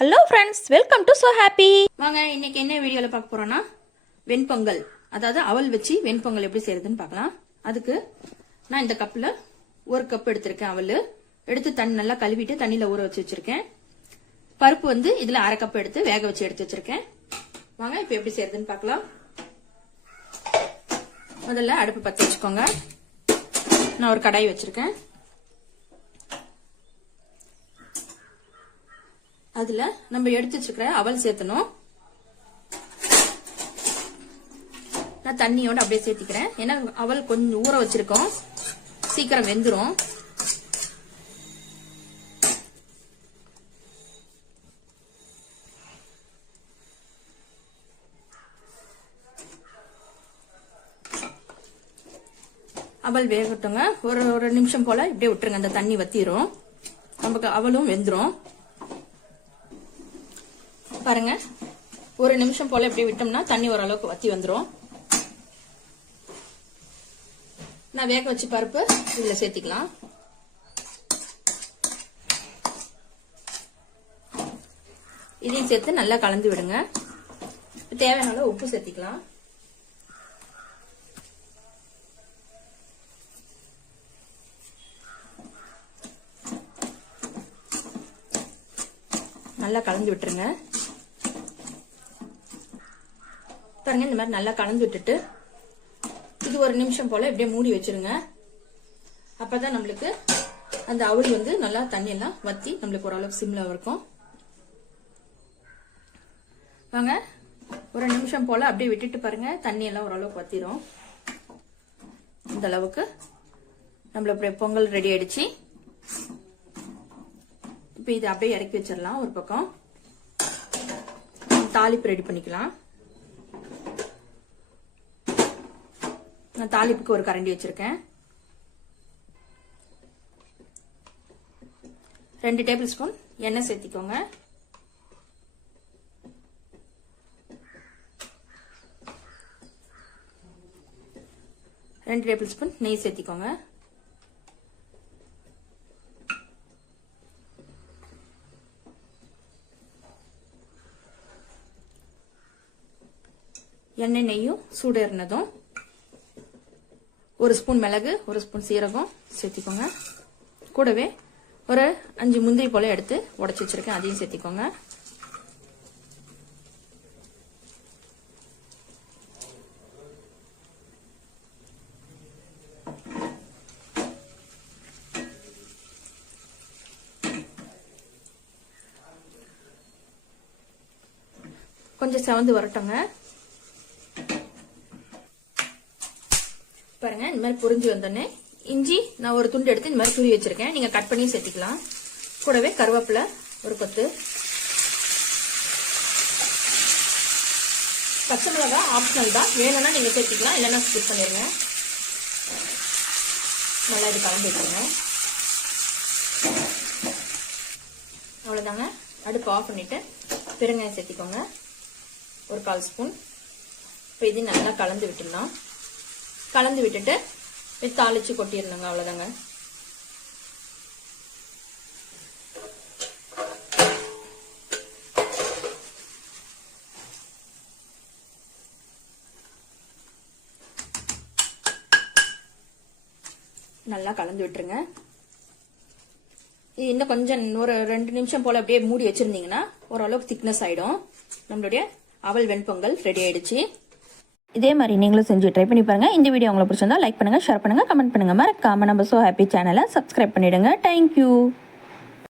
Hello friends, welcome to so happy. வாங்க, இன்னைக்கு என்ன வீடியோல பார்க்க போறோம்னா வெண்பொங்கல், அதாவது அவல் வச்சு வெண்பொங்கல் எப்படி செய்யறதுன்னு பார்க்கலாம். அதுக்கு நான் இந்த கப்ல 1 கப் எடுத்திருக்கேன். அவல் எடுத்து தண்ணி நல்லா கழுவிட்டு தண்ணியில ஊற வச்சு வச்சிருக்கேன். பருப்பு வந்து இதுல 1/2 கப் எடுத்து வேக வச்சு எடுத்து வச்சிருக்கேன். வாங்க இப்ப எப்படி செய்யறதுன்னு பார்க்கலாம். முதல்ல அடுப்பு பற்ற வச்சுக்கோங்க. நான் ஒரு கடாய் வச்சிருக்கேன். அதுல நம்ம எடுத்து வச்சிருக்கிற அவல் சேர்த்தணும். நான் தண்ணியோட அப்படியே சேர்த்திக்கிறேன். ஏன்னா அவல் கொஞ்சம் ஊற வச்சிருக்கோம், சீக்கிரம் வெந்துரும். அவல் வேகட்டுங்க. ஒரு நிமிஷம் போல இப்படியே விட்டுருங்க. அந்த தண்ணி வத்திரும், நமக்கு அவலும் வெந்துரும். பாருங்க, ஒரு நிமிஷம் போல இப்படி விட்டோம்னா தண்ணி ஓரளவுக்கு வத்தி வந்துடும். நான் வேக வச்சு பருப்பு இதுல சேர்த்திக்கலாம். இதையும் சேர்த்து நல்லா கலந்து விடுங்க. தேவையான உப்பு சேர்த்திக்கலாம். நல்லா கலந்து விட்டுருங்க. பாருங்க, இந்த மாதிரி நல்லா கலந்து விட்டுட்டு இது ஒரு நிமிஷம் போல இப்படியே மூடி வச்சிருங்க. அப்பதான் நம்மளுக்கு அந்த அவல் வந்து நல்லா தண்ணி எல்லாம் வத்தி நம்மளுக்கு ஓரளவுக்கு சிம்ல இருக்கும். வாங்க, ஒரு நிமிஷம் போல அப்படியே விட்டுட்டு பாருங்க, தண்ணி எல்லாம் ஓரளவுக்கு வத்திரும். இந்த அளவுக்கு நம்மளுக்கு பொங்கல் ரெடி ஆயிடுச்சு. இப்ப இது அப்படியே இறக்கி வச்சிடலாம். ஒரு பக்கம் தாளிப்பு ரெடி பண்ணிக்கலாம். நான் தாளிப்புக்கு ஒரு கரண்டி வச்சிருக்கேன். 2 டேபிள் ஸ்பூன் எண்ணெய் சேர்த்திக்கோங்க. ரெண்டு டேபிள் ஸ்பூன் நெய் சேர்த்திக்கோங்க. எண்ணெய் நெய்யும் சூடேறினதும் 1 ஸ்பூன் மிளகு, 1 ஸ்பூன் சீரகம் சேர்த்திக்கோங்க. கூடவே ஒரு 5 முந்திரி போல எடுத்து உடைச்சு வச்சிருக்கேன், அதையும் சேர்த்திக்கோங்க. கொஞ்சம் செவந்து வரட்டுங்க. பாருங்க, இந்த மாதிரி புரிஞ்சு வந்தோடனே இஞ்சி நான் ஒரு துண்டு எடுத்து இந்த மாதிரி துரி வச்சிருக்கேன். நீங்க கட் பண்ணி சேர்த்திக்கலாம். கூடவே கருவேப்பிலை ஒரு கொத்து, பச்சை மிளகாய் ஆப்ஷனல் தான், வேணும்னா நீங்க சேர்த்திக்கலாம், இல்லைன்னா ஸ்கிப் பண்ணிருங்க. நல்லா இது கலந்து வச்சுருங்க. அவ்வளவுதாங்க. அடுப்பு ஆஃப் பண்ணிட்டு பெருங்காயம் சேர்த்திக்கோங்க, ஒரு 1/4 ஸ்பூன். இப்போ இது நல்லா கலந்து விட்டுடலாம். கலந்து விட்டுட்டு தாளிச்சு கொட்டிடணுங்க. அவ்வளவுதாங்க. நல்லா கலந்து விட்டுருங்க. இது இன்னும் கொஞ்சம் ஒரு 2 நிமிஷம் போல அப்படியே மூடி வச்சிருந்தீங்கன்னா ஓரளவுக்கு திக்னஸ் ஆயிடும். நம்மளுடைய அவல் வெண்பொங்கல் ரெடி ஆயிடுச்சு. இதே மாதிரி நீங்களும் செஞ்சு ட்ரை பண்ணி பாருங்க. இந்த வீடியோ உங்களுக்கு பிடிச்சிருந்தா லைக் பண்ணுங்க, ஷேர் பண்ணுங்க, கமெண்ட் பண்ணுங்க. மறக்காம நம்ம சோ ஹாப்பி சேனலை சப்ஸ்கிரைப் பண்ணிடுங்க. தேங்க்யூ.